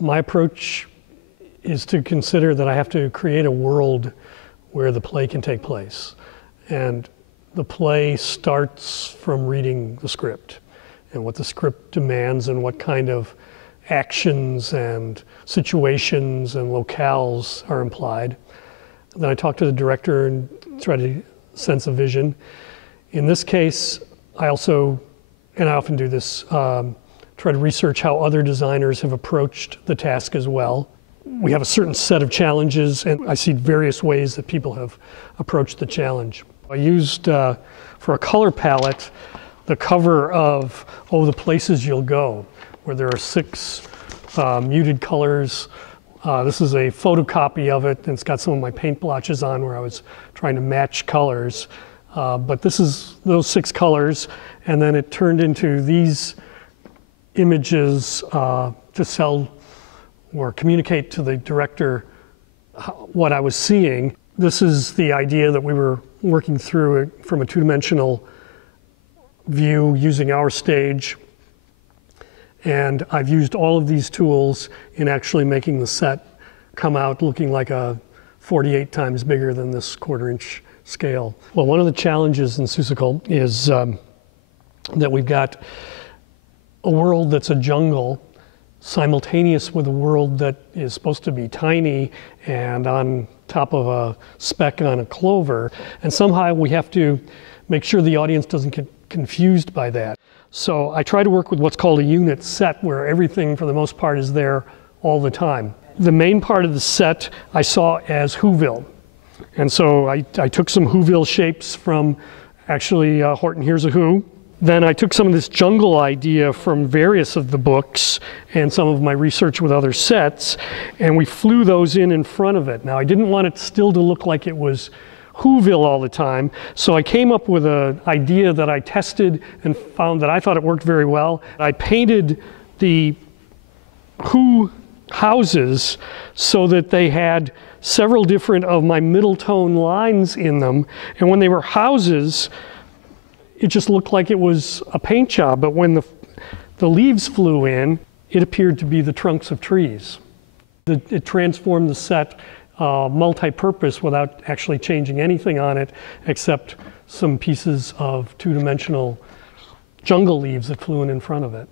My approach is to consider that I have to create a world where the play can take place. And the play starts from reading the script and what the script demands and what kind of actions and situations and locales are implied. Then I talk to the director and try to sense a vision. In this case, I also, and I often do this, try to research how other designers have approached the task as well. We have a certain set of challenges, and I see various ways that people have approached the challenge. I used, for a color palette, the cover of Oh, the Places You'll Go, where there are 6 muted colors. This is a photocopy of it, and it's got some of my paint blotches on where I was trying to match colors. But this is those 6 colors, and then it turned into these images to sell or communicate to the director what I was seeing. This is the idea that we were working through from a 2-dimensional view using our stage. And I've used all of these tools in actually making the set come out looking like a 48 times bigger than this 1/4-inch scale. Well, one of the challenges in Seussical is that we've got a world that's a jungle simultaneous with a world that is supposed to be tiny and on top of a speck on a clover. And somehow we have to make sure the audience doesn't get confused by that. So I try to work with what's called a unit set, where everything for the most part is there all the time. The main part of the set I saw as Whoville. And so I took some Whoville shapes from actually Horton Hears a Who. Then I took some of this jungle idea from various of the books and some of my research with other sets, and we flew those in front of it. Now, I didn't want it still to look like it was Whoville all the time, so I came up with an idea that I tested and found that I thought it worked very well. I painted the Who houses so that they had several different of my middle tone lines in them, and when they were houses, it just looked like it was a paint job, but when the leaves flew in, it appeared to be the trunks of trees. It transformed the set multi-purpose without actually changing anything on it except some pieces of 2-dimensional jungle leaves that flew in front of it.